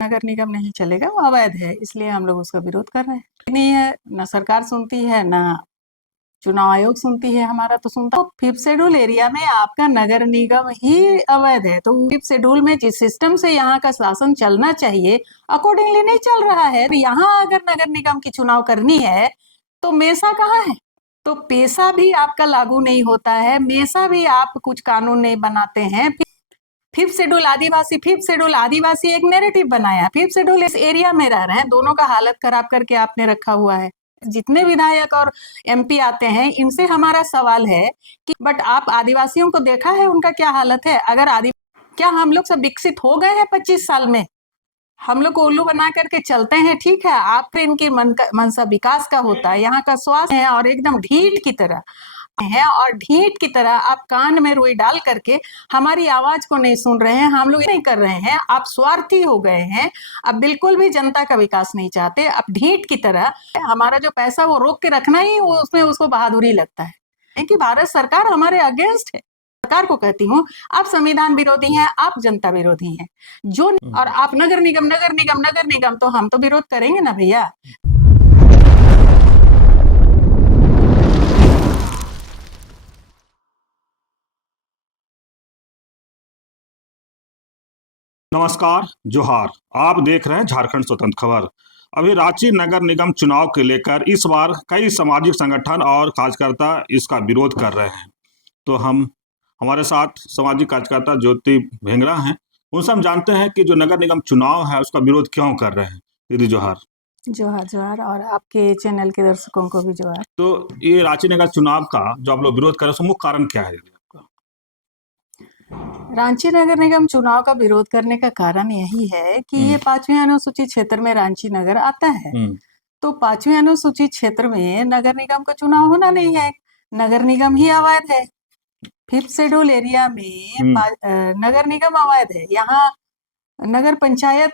नगर निगम नहीं चलेगा, वो अवैध है, इसलिए हम लोग उसका विरोध कर रहे हैं। नहीं है, ना सरकार सुनती है, ना चुनाव आयोग सुनती है, हमारा तो सुनता। तो फिफ्थ शेड्यूल एरिया में आपका नगर निगम ही अवैध है, तो फिफ्थ शेड्यूल में जिस सिस्टम से यहाँ का शासन चलना चाहिए अकॉर्डिंगली नहीं चल रहा है। यहाँ अगर नगर निगम की चुनाव करनी है तो मेसा कहाँ है? तो पेशा भी आपका लागू नहीं होता है, मेसा भी आप कुछ कानून नहीं बनाते हैं। फिफ्थ शेड्यूल आदिवासी एक नैरेटिव बनाया। फिफ्थ शेड्यूल इस एरिया में रह रहे हैं, दोनों का हालत खराब करके आपने रखा हुआ है। जितने विधायक और एमपी आते हैं, इनसे हमारा सवाल है कि बट आप आदिवासियों को देखा है उनका क्या हालत है? अगर क्या हम लोग सब विकसित हो गए हैं 25 साल में? हम लोग को उल्लू बना करके चलते हैं, ठीक है। आप इनकी मनसा विकास का होता है, यहाँ का स्वास्थ्य है और एकदम ढीठ की तरह है, और ढीठ की तरह आप कान में रुई डाल करके हमारी आवाज को नहीं सुन रहे हैं, हम लोग नहीं कर रहे हैं। आप स्वार्थी हो गए हैं, अब बिल्कुल भी जनता का विकास नहीं चाहते। अब ढीठ की तरह हमारा जो पैसा वो रोक के रखना ही उसमें उसको बहादुरी लगता है कि भारत सरकार हमारे अगेंस्ट है। सरकार को कहती हूँ, आप संविधान विरोधी हैं, आप जनता विरोधी हैं। जो और आप नगर निगम, तो हम तो विरोध करेंगे ना भैया। नमस्कार, जोहार। आप देख रहे हैं झारखंड स्वतंत्र खबर। अभी रांची नगर निगम चुनाव के लेकर इस बार कई सामाजिक संगठन और कार्यकर्ता इसका विरोध कर रहे हैं। तो हमारे साथ सामाजिक कार्यकर्ता ज्योति भेंगरा हैं, उनसे हम जानते हैं कि जो नगर निगम चुनाव है उसका विरोध क्यों कर रहे हैं। दीदी जोहार। जोहार जोहार, और आपके चैनल के दर्शकों को भी जोहार। तो ये रांची नगर चुनाव का जो आप लोग विरोध कर रहे हैं उसका मुख्य कारण क्या है दीदी आपका? रांची नगर निगम चुनाव का विरोध करने का कारण यही है कि ये 5वीं अनुसूचित क्षेत्र में रांची नगर आता है। तो 5वीं अनुसूचित क्षेत्र में नगर निगम का चुनाव होना नहीं है, नगर निगम ही अवैध है। फिफ्थ शेड्यूल एरिया में नगर निगम अवैध है, यहाँ नगर पंचायत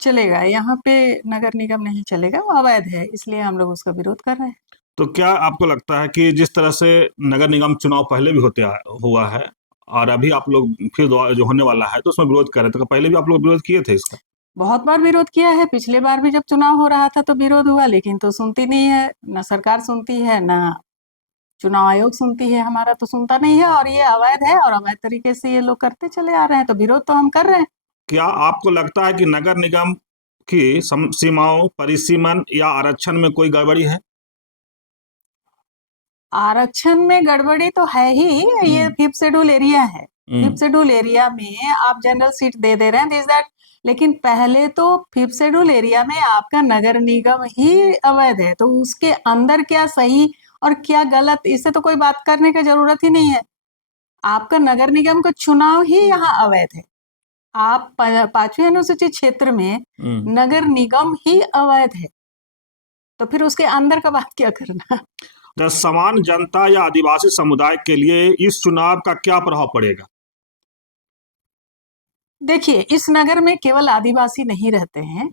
चलेगा, यहाँ पे नगर निगम नहीं चलेगा, वो अवैध है, इसलिए हम लोग उसका विरोध कर रहे हैं। तो क्या आपको लगता है कि जिस तरह से नगर निगम चुनाव पहले भी हुआ है और अभी आप लोग फिर जो होने वाला है तो उसमें विरोध कर रहे थे, तो पहले भी आप लोग विरोध किए थे इसका? बहुत बार विरोध किया है, पिछले बार भी जब चुनाव हो रहा था तो विरोध हुआ, लेकिन तो सुनती नहीं है, ना सरकार सुनती है, ना चुनाव आयोग सुनती है, हमारा तो सुनता नहीं है। और ये अवैध है और अवैध तरीके से ये लोग करते चले आ रहे हैं, तो विरोध तो हम कर रहे हैं। क्या आपको लगता है कि नगर निगम की सीमाओं, परिसीमन या आरक्षण में कोई गड़बड़ी है? आरक्षण में गड़बड़ी तो है ही, ये फिफ्थ शेड्यूल एरिया है। फिफ्थ शेड्यूल एरिया में आप जनरल सीट दे रहे हैं दिस दैट, लेकिन पहले तो फिफ्थ शेड्यूल एरिया में आपका नगर निगम ही अवैध है, तो उसके अंदर क्या सही और क्या गलत, इससे तो कोई बात करने की जरूरत ही नहीं है। आपका नगर निगम का चुनाव ही यहाँ अवैध है। आप 5वीं अनुसूचित क्षेत्र में नगर निगम ही अवैध है, तो फिर उसके अंदर का बात क्या करना। तो समान जनता या आदिवासी समुदाय के लिए इस चुनाव का क्या प्रभाव पड़ेगा? देखिए, इस नगर में केवल आदिवासी नहीं रहते हैं।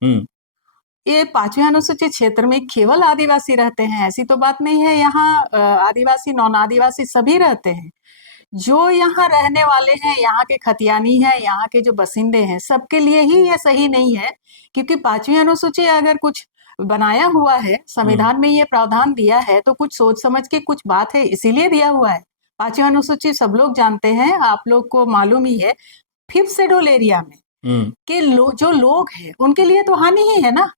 ये 5वीं अनुसूचित क्षेत्र में केवल आदिवासी रहते हैं ऐसी तो बात नहीं है। यहाँ आदिवासी, नॉन आदिवासी सभी रहते हैं। जो यहाँ रहने वाले हैं, यहाँ के खतियानी हैं, यहाँ के जो बसिंदे हैं, सबके लिए ही ये सही नहीं है, क्योंकि 5वीं अनुसूची अगर कुछ बनाया हुआ है, संविधान में ये प्रावधान दिया है, तो कुछ सोच समझ के कुछ बात है, इसीलिए दिया हुआ है। 5वीं अनुसूची सब लोग जानते हैं, आप लोग को मालूम ही है। फिफ्थ शेड्यूल एरिया में के जो लोग हैं उनके लिए तो हानि ही है ना।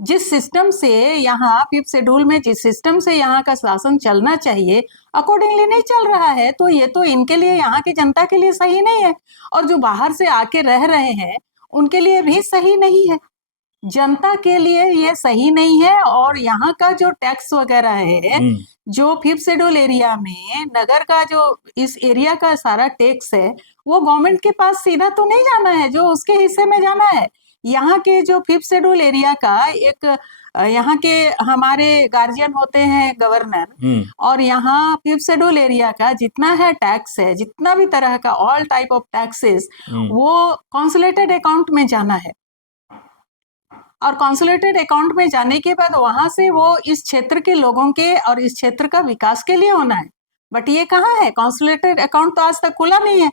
जिस सिस्टम से यहाँ फिफ्थ शेड्यूल में जिस सिस्टम से यहाँ का शासन चलना चाहिए अकॉर्डिंगली नहीं चल रहा है, तो ये तो इनके लिए, यहाँ की जनता के लिए सही नहीं है, और जो बाहर से आके रह रहे हैं उनके लिए भी सही नहीं है। जनता के लिए ये सही नहीं है। और यहाँ का जो टैक्स वगैरह है, जो फिफ्थ शेड्यूल एरिया में नगर का जो इस एरिया का सारा टैक्स है, वो गवर्नमेंट के पास सीधा तो नहीं जाना है, जो उसके हिस्से में जाना है। यहाँ के जो फिफ्थ शेड्यूल एरिया का एक, यहाँ के हमारे गार्जियन होते हैं गवर्नर, और यहाँ फिफ्थ शेड्यूल एरिया का जितना है टैक्स है, जितना भी तरह का ऑल टाइप ऑफ टैक्सेस, वो कॉन्सुलेटेड अकाउंट में जाना है। और कॉन्सुलेटेड अकाउंट में जाने के बाद वहां से वो इस क्षेत्र के लोगों के और इस क्षेत्र का विकास के लिए होना है। बट ये कहाँ है? कॉन्सुलेटेड अकाउंट तो आज तक खुला नहीं है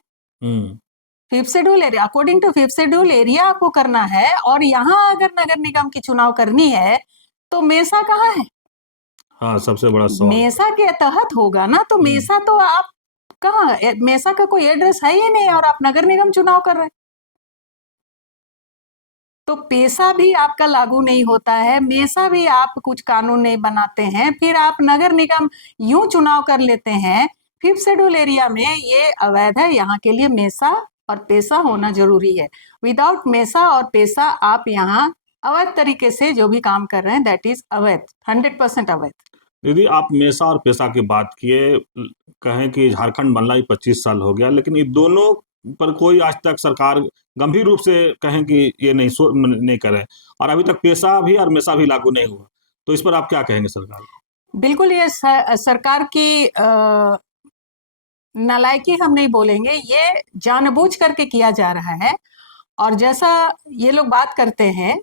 fifth schedule area, according to fifth schedule area आपको करना है। और यहाँ अगर नगर निगम की चुनाव करनी है तो मेसा कहाँ है? हाँ, सबसे बड़ा सवाल। मेसा के तहत होगा ना, तो मेसा तो आप कहाँ, मेसा का कोई एड्रेस है ही नहीं और आप नगर निगम चुनाव कर रहे हैं, तो पेशा भी आपका लागू नहीं होता है, मेसा भी आप कुछ कानून नहीं बनाते हैं, फिर आप नगर निगम यूं चुनाव कर लेते हैं। फिफ्थ शेड्यूल एरिया में ये अवैध है, यहाँ के लिए मेसा और पेशा होना जरूरी है। विदाउट मेसा और पेशा आप यहाँ अवैध तरीके से जो भी काम कर रहे हैं दैट इज अवैध, 100% अवैध। दीदी, आप मेसा और पेशा की बात किए, कहें कि झारखंड बनला ही 25 साल हो गया, लेकिन ये दोनों पर कोई आज तक सरकार गंभीर रूप से कहें कि ये नहीं करे, और अभी तक पेशा भी और मेसा भी लागू नहीं हुआ, तो इस पर आप क्या कहेंगे सरकार? बिल्कुल, ये सरकार की नालायकी हम नहीं बोलेंगे, ये जानबूझ करके किया जा रहा है। और जैसा ये लोग बात करते हैं,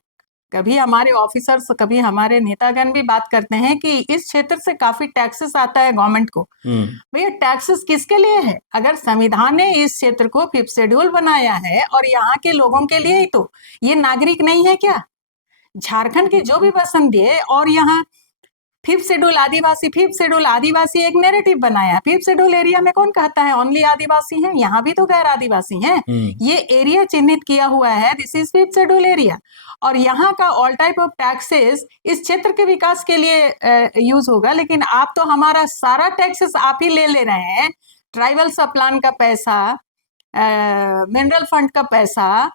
कभी हमारे ऑफिसर्स, कभी हमारे नेतागण भी बात करते हैं कि इस क्षेत्र से काफी टैक्सेस आता है गवर्नमेंट को। भैया, टैक्सेस किसके लिए है? अगर संविधान ने इस क्षेत्र को फिफ्थ शेड्यूल बनाया है और यहाँ के लोगों के लिए ही, तो ये नागरिक नहीं है क्या? झारखंड के जो भी बसंतिये, और यहाँ फिफ्थ शेड्यूल आदिवासी, फिफ्थ शेड्यूल आदिवासी एक नैरेटिव बनाया। फिफ्थ शेड्यूल एरिया में कौन कहता है ओनली आदिवासी हैं? यहाँ भी तो गैर आदिवासी हैं। ये एरिया चिन्हित किया हुआ है, this is fifth schedule area, और यहाँ का ऑल टाइप ऑफ टैक्सेस इस क्षेत्र के विकास के लिए यूज होगा। लेकिन आप तो हमारा सारा टैक्सेस आप ही ले रहे हैं, ट्राइबल सब प्लान का पैसा, मिनरल फंड का पैसा,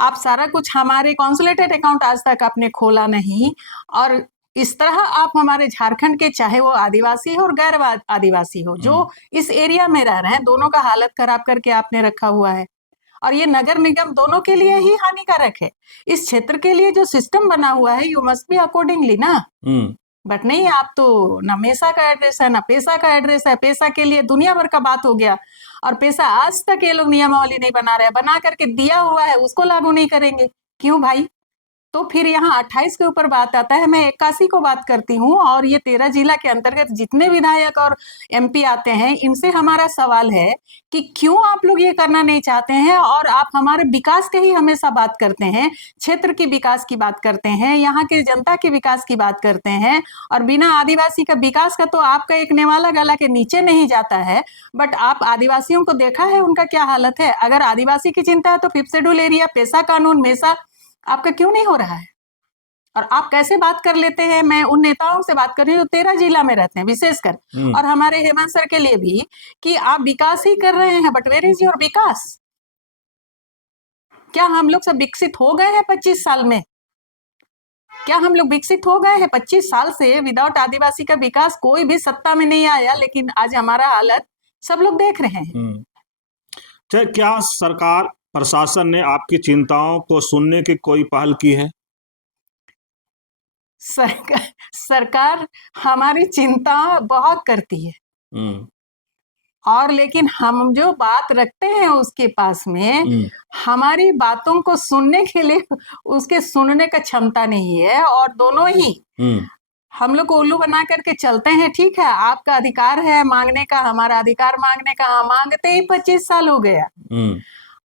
आप सारा कुछ हमारे कॉन्सुलेटेड अकाउंट आज तक आपने खोला नहीं। और इस तरह आप हमारे झारखंड के, चाहे वो आदिवासी हो और गैर आदिवासी हो, जो इस एरिया में रह रहे हैं, दोनों का हालत खराब करके आपने रखा हुआ है। और ये नगर निगम दोनों के लिए ही हानिकारक है। इस क्षेत्र के लिए जो सिस्टम बना हुआ है, यू मस्ट बी अकॉर्डिंगली ना। बट नहीं, आप तो ना मेसा का एड्रेस है ना पेशा का एड्रेस है। पेशा के लिए दुनिया भर का बात हो गया, और पेशा आज तक ये लोग नियमावली नहीं बना रहे, बना करके दिया हुआ है, उसको लागू नहीं करेंगे। क्यों भाई? तो फिर यहाँ 28 के ऊपर बात आता है, मैं 81 को बात करती हूँ। और ये 13 जिला के अंतर्गत जितने विधायक और एमपी आते हैं, इनसे हमारा सवाल है कि क्यों आप लोग ये करना नहीं चाहते हैं? और आप हमारे विकास के ही हमेशा बात करते हैं, क्षेत्र की विकास की बात करते हैं, यहाँ के जनता के विकास की बात करते हैं, और बिना आदिवासी का विकास का तो आपका एक नेवाला गला के नीचे नहीं जाता है। बट आप आदिवासियों को देखा है उनका क्या हालत है? अगर आदिवासी की चिंता है तो फिफ्थ शेड्यूल एरिया, पेशा कानून, मेसा आपका क्यों नहीं हो रहा है? और आप कैसे बात कर लेते हैं? मैं उन नेताओं से बात कर रही हूँ 13 जिला में रहते हैं विशेषकर, और हमारे हेमंत सर के लिए भी, कि आप विकास ही कर रहे हैं, बट वेयर इज योर विकास? क्या हम लोग सब विकसित हो गए हैं 25 साल में? क्या हम लोग विकसित हो गए हैं? 25 साल से विदाउट आदिवासी का विकास कोई भी सत्ता में नहीं आया, लेकिन आज हमारा हालत सब लोग देख रहे हैं। क्या सरकार, प्रशासन ने आपकी चिंताओं को सुनने की कोई पहल की है? सरकार हमारी चिंता बहुत करती है, और लेकिन हम जो बात रखते हैं उसके पास में, हमारी बातों को सुनने के लिए उसके सुनने का क्षमता नहीं है। और दोनों ही हम लोग को उल्लू बना करके चलते हैं। ठीक है, आपका अधिकार है मांगने का, हमारा अधिकार मांगने का, मांगते ही 25 साल हो गया,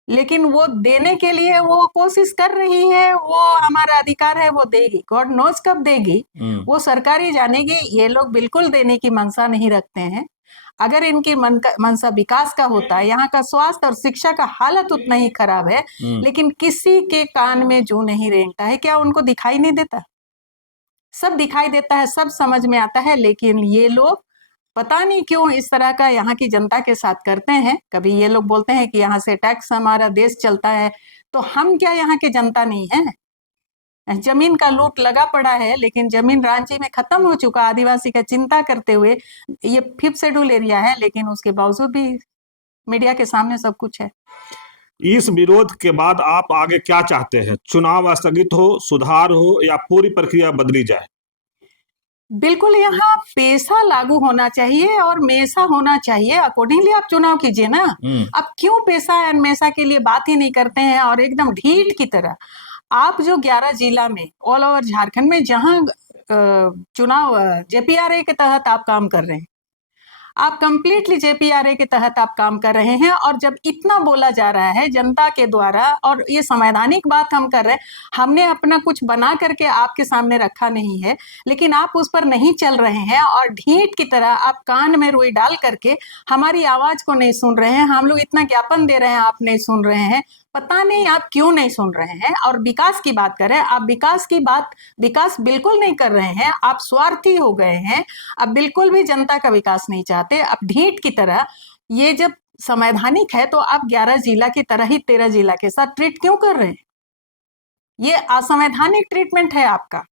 लेकिन वो देने के लिए वो कोशिश कर रही है। वो हमारा अधिकार है, वो देगी, गॉड नोज कब देगी, वो सरकार ही जानेगी। ये लोग बिल्कुल देने की मंशा नहीं रखते हैं। अगर इनकी मंशा विकास का होता है, यहाँ का स्वास्थ्य और शिक्षा का हालत उतना ही खराब है, लेकिन किसी के कान में जू नहीं रेंगता है। क्या उनको दिखाई नहीं देता? सब दिखाई देता है, सब समझ में आता है, लेकिन ये लोग पता नहीं क्यों इस तरह का यहाँ की जनता के साथ करते हैं। कभी ये लोग बोलते हैं कि यहाँ से टैक्स हमारा देश चलता है, तो हम क्या यहाँ के जनता नहीं है? जमीन का लूट लगा पड़ा है, लेकिन जमीन रांची में खत्म हो चुका आदिवासी का चिंता करते हुए। ये फिफ्थ शेड्यूल एरिया है, लेकिन उसके बावजूद भी मीडिया के सामने सब कुछ है। इस विरोध के बाद आप आगे क्या चाहते हैं? चुनाव स्थगित हो, सुधार हो, या पूरी प्रक्रिया बदली जाए? बिल्कुल, यहाँ पेशा लागू होना चाहिए और मेसा होना चाहिए, अकॉर्डिंगली आप चुनाव कीजिए ना। अब क्यों पेशा एंड मेसा के लिए बात ही नहीं करते हैं? और एकदम ढीठ की तरह आप जो 11 जिला में ऑल ओवर झारखंड में जहां चुनाव JPRA के तहत आप काम कर रहे हैं, आप कंप्लीटली जेपीआरए के तहत आप काम कर रहे हैं। और जब इतना बोला जा रहा है जनता के द्वारा और ये संवैधानिक बात हम कर रहे हैं, हमने अपना कुछ बना करके आपके सामने रखा नहीं है, लेकिन आप उस पर नहीं चल रहे हैं और ढीठ की तरह आप कान में रुई डाल करके हमारी आवाज को नहीं सुन रहे हैं। हम लोग इतना ज्ञापन दे रहे हैं, आप नहीं सुन रहे हैं, पता नहीं आप क्यों नहीं सुन रहे हैं। और विकास की बात करें, आप विकास बिल्कुल नहीं कर रहे हैं, आप स्वार्थी हो गए हैं, आप बिल्कुल भी जनता का विकास नहीं चाहते। आप ढीठ की तरह, ये जब संवैधानिक है तो आप 11 जिला की तरह ही 13 जिला के साथ ट्रीट क्यों कर रहे हैं? ये असंवैधानिक ट्रीटमेंट है आपका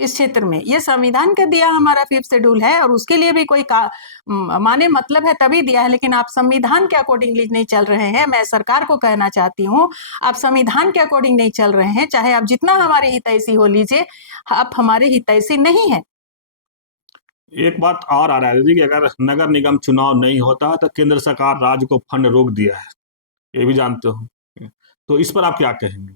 इस क्षेत्र में। ये संविधान का दिया हमारा 5th शेड्यूल है और उसके लिए भी कोई माने मतलब है तभी दिया है, लेकिन आप संविधान के अकॉर्डिंगली नहीं चल रहे हैं। मैं सरकार को कहना चाहती हूँ, आप संविधान के अकॉर्डिंग नहीं चल रहे हैं। चाहे आप जितना हमारे हितैषी हो लीजिए, आप हमारे हितैषी नहीं है। एक बात और आ रहा है दीदी कि अगर नगर निगम चुनाव नहीं होता तो केंद्र सरकार राज्य को फंड रोक दिया है, ये भी जानते हो, तो इस पर आप क्या कहेंगे?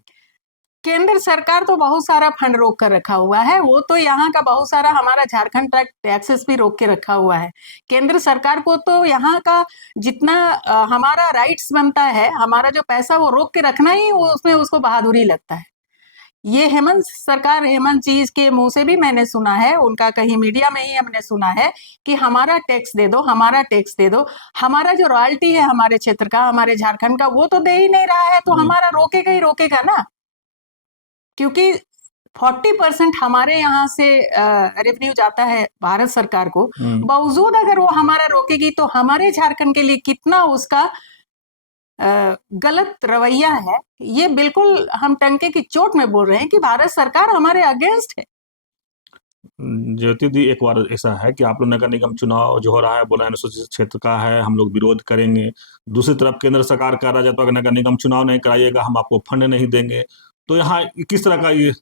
केंद्र सरकार तो बहुत सारा फंड रोक कर रखा हुआ है, वो तो यहाँ का बहुत सारा हमारा झारखंड टैक्सेस भी रोक के रखा हुआ है। केंद्र सरकार को तो यहाँ का जितना हमारा राइट्स बनता है, हमारा जो पैसा वो रोक के रखना ही उसमें उसको बहादुरी लगता है। ये हेमंत जी के मुंह से भी मैंने सुना है, उनका कहीं मीडिया में ही हमने सुना है कि हमारा टैक्स दे दो, हमारा टैक्स दे दो। हमारा जो रॉयल्टी है हमारे क्षेत्र का, हमारे झारखंड का, वो तो दे ही नहीं रहा है, तो हमारा रोकेगा ही रोकेगा ना, क्योंकि 40% हमारे यहाँ से रेवेन्यू जाता है भारत सरकार को। बावजूद अगर वो हमारा रोकेगी तो हमारे झारखंड के लिए कितना उसका गलत रवैया है। ये बिल्कुल हम टंके की चोट में बोल रहे हैं कि भारत सरकार हमारे अगेंस्ट है। ज्योति दी, एक बार ऐसा है कि आप लोग नगर निगम चुनाव जो हो रहा है, बोला अनुसूचित क्षेत्र का है, हम लोग विरोध करेंगे। दूसरी तरफ केंद्र सरकार कह रहा है तो अगर नगर निगम चुनाव नहीं कराइएगा हम आपको फंड नहीं देंगे। तो यहाँ किस तरह का ये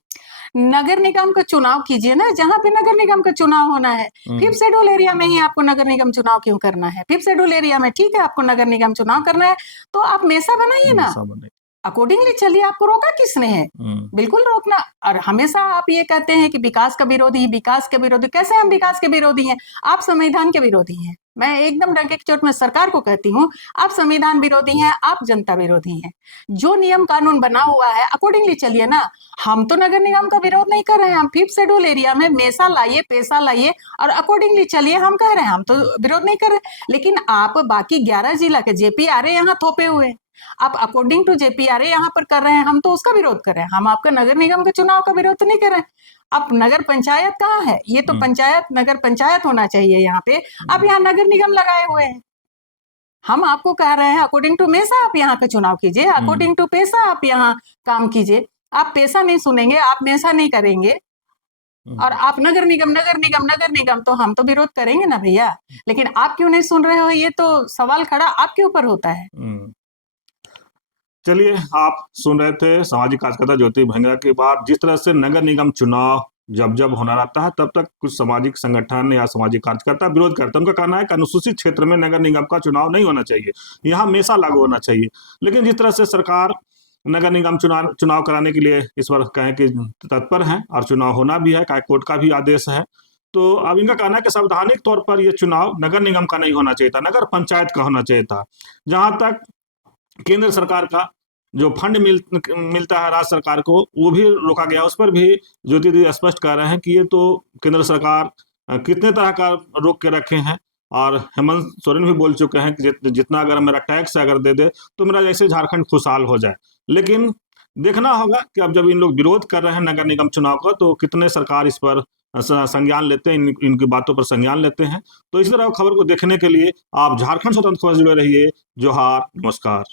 नगर निगम का चुनाव कीजिए ना, जहां पे नगर निगम का चुनाव होना है। 5th शेड्यूल एरिया में ही आपको नगर निगम चुनाव क्यों करना है? 5th शेड्यूल एरिया में ठीक है, आपको नगर निगम चुनाव करना है तो आप मेसा बनाइए ना, अकॉर्डिंगली चलिए। आपको रोका किसने है? बिल्कुल रोकना। और हमेशा आप ये कहते हैं कि विकास का विरोधी, विकास के विरोधी। कैसे हम विकास के विरोधी हैं? आप संविधान के विरोधी हैं। मैं एकदम डंके की चोट में सरकार को कहती हूँ, आप संविधान विरोधी हैं, आप जनता विरोधी हैं। जो नियम कानून बना हुआ है अकॉर्डिंगली चलिए ना। हम तो नगर निगम का विरोध नहीं कर रहे हैं, हम 5th शेड्यूल एरिया में मेसा लाइए, पैसा लाइए और अकॉर्डिंगली चलिए, हम कह रहे हैं, हम तो विरोध नहीं कर रहे। लेकिन आप बाकी 11 जिला के जेपीआरए यहाँ थोपे हुए हैं, आप अकॉर्डिंग टू जेपीआरए यहाँ पर कर रहे हैं, हम तो उसका विरोध कर रहे हैं। हम आपका नगर निगम के चुनाव का विरोध तो नहीं कर रहे हैं। अब नगर पंचायत कहाँ है? ये तो पंचायत, नगर पंचायत होना चाहिए यहाँ पे। आप यहाँ नगर निगम लगाए हुए हैं। हम आपको कह रहे हैं अकॉर्डिंग टू मेसा आप यहाँ का चुनाव कीजिए, अकॉर्डिंग टू पैसा आप यहाँ काम कीजिए। आप पैसा नहीं सुनेंगे, आप मेसा नहीं करेंगे और आप नगर निगम नगर निगम नगर निगम, तो हम तो विरोध करेंगे ना भैया। लेकिन आप क्यों नहीं सुन रहे हो, ये तो सवाल खड़ा आपके ऊपर होता है। चलिए, आप सुन रहे थे सामाजिक कार्यकर्ता ज्योति भंगरा की बात। जिस तरह से नगर निगम चुनाव जब होना रहता है तब तक कुछ सामाजिक संगठन या सामाजिक कार्यकर्ता विरोध करते हैं। उनका कहना है कि अनुसूचित क्षेत्र में नगर निगम का चुनाव नहीं होना चाहिए, यहाँ मेसा लागू होना चाहिए। लेकिन जिस तरह से सरकार नगर निगम चुनाव कराने के लिए इस बार कहें कि तत्पर है और चुनाव होना भी है, कोर्ट का भी आदेश है, तो अब इनका कहना है कि संवैधानिक तौर पर यह चुनाव नगर निगम का नहीं होना चाहिए था, नगर पंचायत का होना चाहिए था। जहां तक केंद्र सरकार का जो फंड मिलता है राज्य सरकार को, वो भी रोका गया। उस पर भी ज्योति दी स्पष्ट कर रहे हैं कि ये तो केंद्र सरकार कितने तरह का रोक के रखे हैं। और हेमंत सोरेन भी बोल चुके हैं कि जितना अगर मेरा टैक्स अगर दे दे तो मेरा जैसे झारखंड खुशहाल हो जाए। लेकिन देखना होगा कि अब जब इन लोग विरोध कर रहे हैं नगर निगम चुनाव का, तो कितने सरकार इस पर संज्ञान लेते हैं, इनकी बातों पर संज्ञान लेते हैं। तो इस तरह खबर को देखने के लिए आप झारखंड स्वतंत्र खबर से जुड़े रहिए। जोहार, नमस्कार।